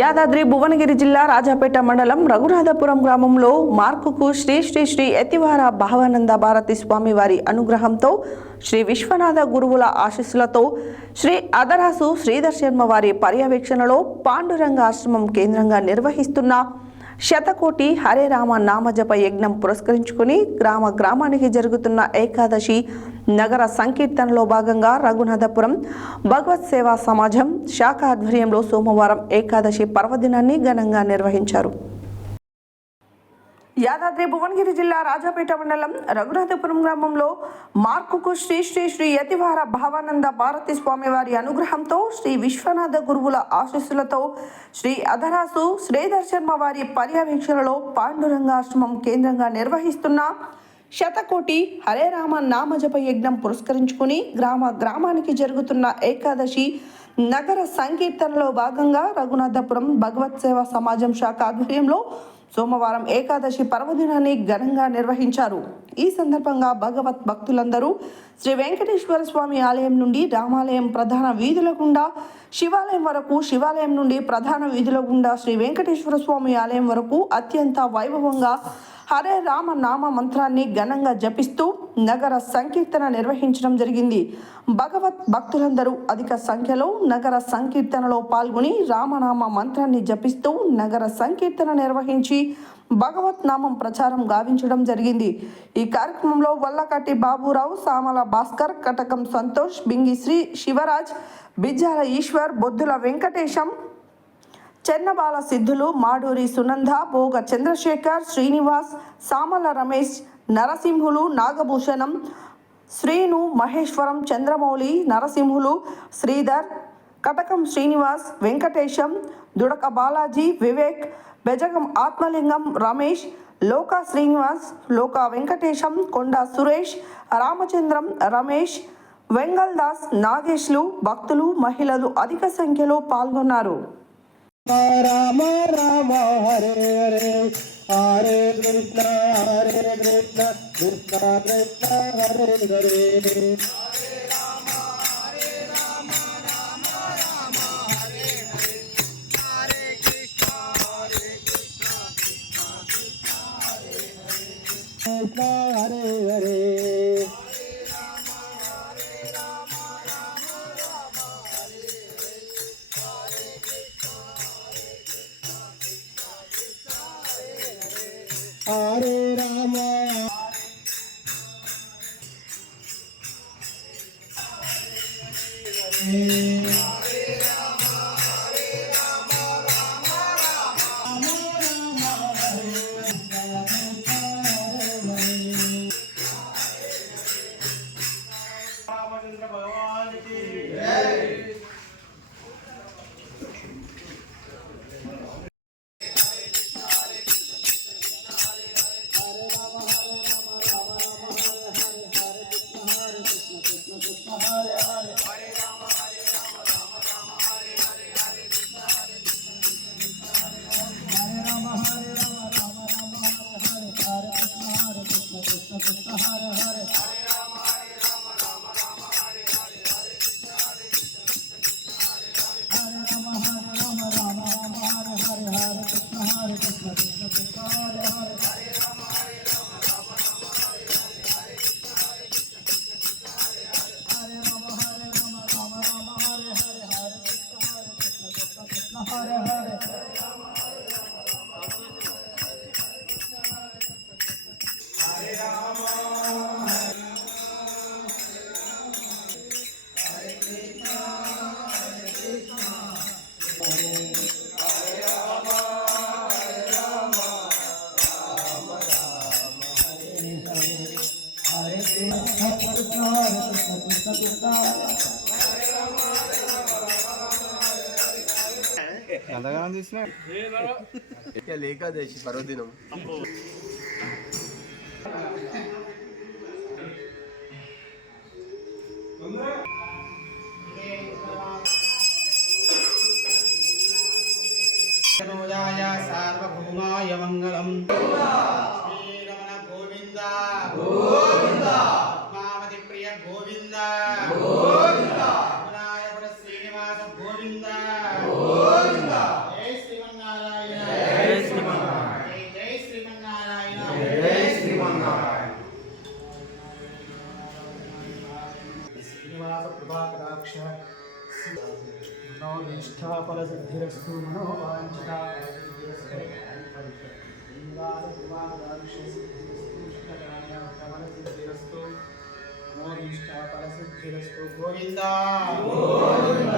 యాదాద్రి భువనగిరి జిల్లా రాజాపేట మండలం రఘునాథపురం గ్రామంలో మార్కుకు శ్రీ శ్రీ శ్రీ యతివార భావానంద భారతి స్వామి వారి అనుగ్రహంతో శ్రీ విశ్వనాథ గురువుల ఆశీస్సులతో శ్రీ అదరాసు శ్రీధర్ శర్మ వారి పర్యవేక్షణలో పాండురంగ ఆశ్రమం కేంద్రంగా నిర్వహిస్తున్న శతకోటి హరే రామ నామజప యజ్ఞం పురస్కరించుకుని గ్రామానికి జరుగుతున్న ఏకాదశి నగర సంకీర్తనలో భాగంగా రఘునాథపురం భగవత్ సేవా సమాజం శాఖ ఆధ్వర్యంలో సోమవారం ఏకాదశి పర్వదినాన్ని ఘనంగా నిర్వహించారు. యాదాద్రి భువనగిరి జిల్లా రాజాపేట మండలం రఘునాథపురం గ్రామంలో మార్కుకు శ్రీ శ్రీ శ్రీ యతివార భావానంద భారతి స్వామి వారి అనుగ్రహంతో శ్రీ విశ్వనాథ గురువుల ఆశీస్సులతో శ్రీ అదరాసు శ్రీధర్ శర్మ వారి పర్యవేక్షణలో పాండురంగ ఆశ్రమం కేంద్రంగా నిర్వహిస్తున్న శతకోటి హరే రామ నామజప యజ్ఞం పురస్కరించుకుని గ్రామానికి జరుగుతున్న ఏకాదశి నగర సంకీర్తనలో భాగంగా రఘునాథపురం భగవత్ సేవా సమాజం శాఖ ఆధ్వర్యంలో సోమవారం ఏకాదశి పర్వదినాన్ని ఘనంగా నిర్వహించారు. ఈ సందర్భంగా భగవత్ భక్తులందరూ శ్రీ వెంకటేశ్వర స్వామి ఆలయం నుండి రామాలయం ప్రధాన వీధుల గుండా శివాలయం వరకు, శివాలయం నుండి ప్రధాన వీధుల గుండా శ్రీ వెంకటేశ్వర స్వామి ఆలయం వరకు అత్యంత వైభవంగా హరే రామ నామ మంత్రాన్ని ఘనంగా జపిస్తూ నగర సంకీర్తన నిర్వహించడం జరిగింది. భగవత్ భక్తులందరూ అధిక సంఖ్యలో నగర సంకీర్తనలో పాల్గొని రామనామ మంత్రాన్ని జపిస్తూ నగర సంకీర్తన నిర్వహించి భగవత్ నామం ప్రచారం గావించడం జరిగింది. ఈ కార్యక్రమంలో వల్లకట్టి బాబురావు, సామల భాస్కర్, కటకం సంతోష్, బింగి శ్రీ శివరాజ్, బిజ్జాల ఈశ్వర్, బొద్దుల వెంకటేశం, చెన్నబాల సిద్ధులు, మాడూరి సునంద, భోగ చంద్రశేఖర్, శ్రీనివాస్, సామల రమేష్, నరసింహులు, నాగభూషణం, శ్రీను, మహేశ్వరం, చంద్రమౌళి, నరసింహులు, శ్రీధర్, కటకం శ్రీనివాస్, వెంకటేశం, దుడక బాలాజీ, వివేక్, బెజగం ఆత్మలింగం, రమేష్, లోకా శ్రీనివాస్, లోకా వెంకటేశం, కొండ సురేష్, రామచంద్రం, రమేష్, వెంగల్ దాస్, నాగేష్లు, భక్తులు, మహిళలు అధిక సంఖ్యలో పాల్గొన్నారు. రామ రామ హరే హరే హరే కృష్ణ కృష్ణ కృష్ణ హరే హరే హరే హరే హరే రామ రామచంద్ర భగవానికి ఎంతగానో చూసినా ఏకాదశి పర్వదినం సార్వభౌమాయ మంగళం శ్రీరమణ గోవింద గోవింద మామతి ప్రియ గోవింద గోవింద వినాయకుడ శ్రీనివాస గోవింద గోవింద कृपाकटाक्ष मनोनिष्ठाफलसिद्धिरस्तु मनोवाञ्छिता फलसिद्धिरस्तु मनोनिष्ठाफलसिद्धिरस्तु गोविन्द गोविन्द